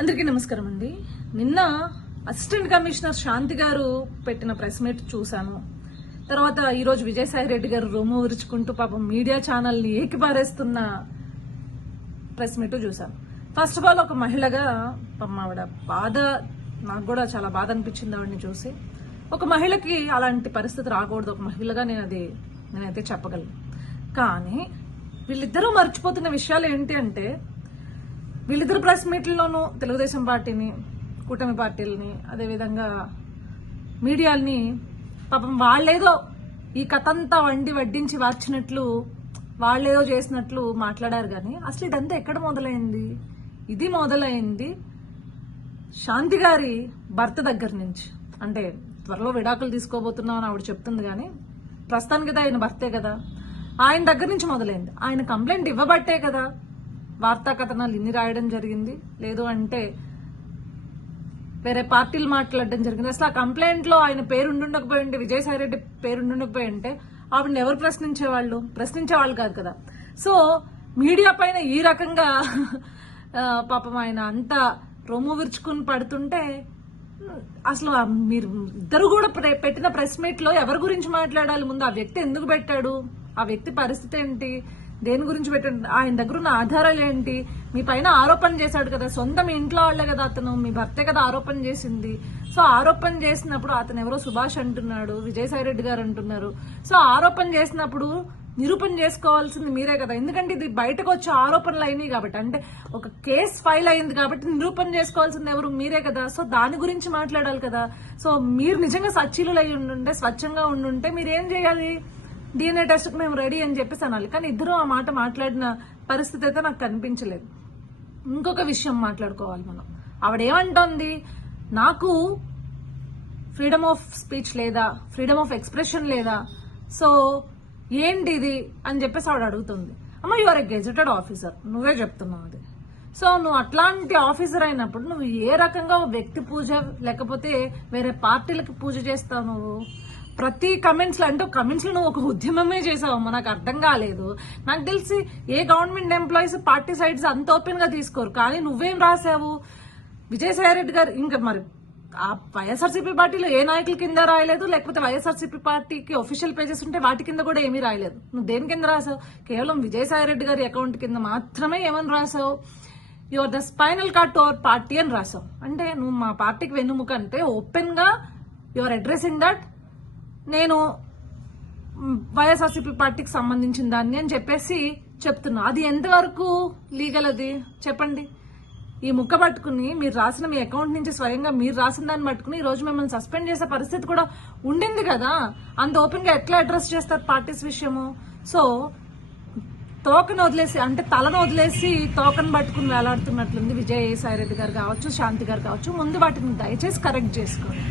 అందరికీ నమస్కారం అండి. నిన్న అసిస్టెంట్ కమిషనర్ శాంతి గారు పెట్టిన ప్రెస్ మీట్ చూశాను. తర్వాత ఈరోజు విజయసాయి రెడ్డి గారు రొమ్ము విరుచుకుంటూ పాపం మీడియా ఛానల్ని ఏకిపారేస్తున్న ప్రెస్ మీట్ చూశాను. ఫస్ట్ ఆఫ్ ఆల్ ఒక మహిళగా పాపం ఆవిడ బాధ, నాకు కూడా చాలా బాధ అనిపించింది ఆవిడని చూసి. ఒక మహిళకి అలాంటి పరిస్థితి రాకూడదు, ఒక మహిళగా నేనైతే చెప్పగలను. కానీ వీళ్ళిద్దరూ మర్చిపోతున్న విషయాలు ఏంటి అంటే, వీళ్ళిద్దరు ప్రెస్ మీట్లలోనూ తెలుగుదేశం పార్టీని, కూటమి పార్టీలని, అదేవిధంగా మీడియాల్ని పాపం వాళ్ళేదో ఈ కథంతా వడ్డించి వార్చినట్లు, వాళ్ళేదో చేసినట్లు మాట్లాడారు. కానీ అసలు ఇదంతా ఎక్కడ మొదలైంది? ఇది మొదలైంది శాంతి గారి భర్త దగ్గర నుంచి. అంటే త్వరలో విడాకులు తీసుకోబోతున్నామని ఆవిడ చెప్తుంది, కానీ ప్రస్తుతానికి ఆయన భర్తే కదా, ఆయన దగ్గర నుంచి మొదలైంది. ఆయన కంప్లైంట్ ఇవ్వబట్టే కదా వార్తా కథనాలు ఇన్ని రాయడం జరిగింది, లేదు అంటే వేరే పార్టీలు మాట్లాడడం జరిగింది. అసలు ఆ కంప్లైంట్ లో ఆయన పేరుండకపోయి ఉంటే, విజయసాయి రెడ్డి పేరుండకపోయి ఉంటే ఆవిడని ఎవరు ప్రశ్నించేవాళ్ళు కాదు కదా. సో మీడియా పైన ఈ రకంగా పాపం ఆయన అంతా రొమ్ము విరుచుకుని పడుతుంటే, అసలు మీరు ఇద్దరు కూడా పెట్టిన ప్రెస్ మీట్ లో ఎవరి గురించి మాట్లాడాలి? ముందు ఆ వ్యక్తి ఎందుకు పెట్టాడు, ఆ వ్యక్తి పరిస్థితి ఏంటి, దేని గురించి పెట్టండి, ఆయన దగ్గర ఉన్న ఆధారాలు ఏంటి? మీ పైన ఆరోపణ చేశాడు కదా, సొంత మీ ఇంట్లో వాళ్లే కదా, అతను మీ భర్తే కదా ఆరోపణ చేసింది. సో ఆరోపణ చేసినప్పుడు అతను ఎవరో సుభాష్ అంటున్నాడు, విజయసాయి రెడ్డి గారు అంటున్నారు. సో ఆరోపణ చేసినప్పుడు నిరూపణ చేసుకోవాల్సింది మీరే కదా, ఎందుకంటే ఇది బయటకు వచ్చే ఆరోపణలు అయినాయి కాబట్టి, అంటే ఒక కేసు ఫైల్ అయింది కాబట్టి నిరూపణ చేసుకోవాల్సింది ఎవరు? మీరే కదా. సో దాని గురించి మాట్లాడాలి కదా. సో మీరు నిజంగా సచ్చీలు అయి ఉండుంటే, స్వచ్ఛంగా ఉండుంటే మీరు ఏం చేయాలి? DNA టెస్ట్కి మేము రెడీ అని చెప్పేసి అనాలి. కానీ ఇద్దరు ఆ మాట మాట్లాడిన పరిస్థితి అయితే నాకు కనిపించలేదు. ఇంకొక విషయం మాట్లాడుకోవాలి మనం. ఆవిడేమంటోంది, నాకు ఫ్రీడమ్ ఆఫ్ స్పీచ్ లేదా, ఫ్రీడమ్ ఆఫ్ ఎక్స్ప్రెషన్ లేదా, సో ఏంటి ఇది అని చెప్పేసి ఆవిడ అడుగుతుంది. అమ్మ, you are a gazetted officer, నువ్వే చెప్తున్నావు అది. సో నువ్వు అట్లాంటి ఆఫీసర్ అయినప్పుడు నువ్వు ఏ రకంగా వ్యక్తి పూజ లేకపోతే వేరే పార్టీలకి పూజ చేస్తావు? నువ్వు ప్రతి కమెంట్స్ లో, అంటే కమెంట్స్ లో నువ్వు ఒక ఉద్యమమే చేసావమ్మా, నాకు అర్థం కాలేదు. నాకు తెలిసి ఏ గవర్నమెంట్ ఎంప్లాయీస్ పార్టీ సైడ్స్ అంత ఓపెన్ గా తీసుకోరు, కానీ నువ్వేం రాసావు? విజయసాయి రెడ్డి గారు ఇంకా మరి ఆ వైఎస్ఆర్సీపీ పార్టీలో ఏ నాయకుల కింద రాయలేదు, లేకపోతే వైఎస్ఆర్సీపీ పార్టీకి ఒఫిషియల్ పేజెస్ ఉంటే వాటి కింద కూడా ఏమీ రాయలేదు. నువ్వు దేని కింద రాసావు? కేవలం విజయసాయి రెడ్డి గారి అకౌంట్ కింద మాత్రమే ఏమని రాసావు? You are the spinal cord to our party అని రాసావు. అంటే నువ్వు మా పార్టీకి వెన్నుముక అంటే ఓపెన్ గా యు ఆర్ అడ్రెసింగ్ దట్ నేను వైఎస్ఆర్సీపీ పార్టీకి సంబంధించిన దాన్ని అని చెప్పేసి చెప్తున్నా. అది ఎంతవరకు లీగల్? అది చెప్పండి. ఈ ముక్క పట్టుకుని మీరు రాసిన, మీ అకౌంట్ నుంచి స్వయంగా మీరు రాసిన దాన్ని పట్టుకుని ఈ రోజు మిమ్మల్ని సస్పెండ్ చేసే పరిస్థితి కూడా ఉండింది కదా. అంత ఓపెన్ గా ఎట్లా అడ్రస్ చేస్తారు పార్టీస్ విషయము? సో తోకను వదిలేసి, అంటే తలను వదిలేసి తోకను పట్టుకుని వేలాడుతున్నట్లుంది విజయసాయి రెడ్డి గారు కావచ్చు, శాంతి గారు కావచ్చు. ముందు వాటిని దయచేసి కరెక్ట్ చేసుకోండి.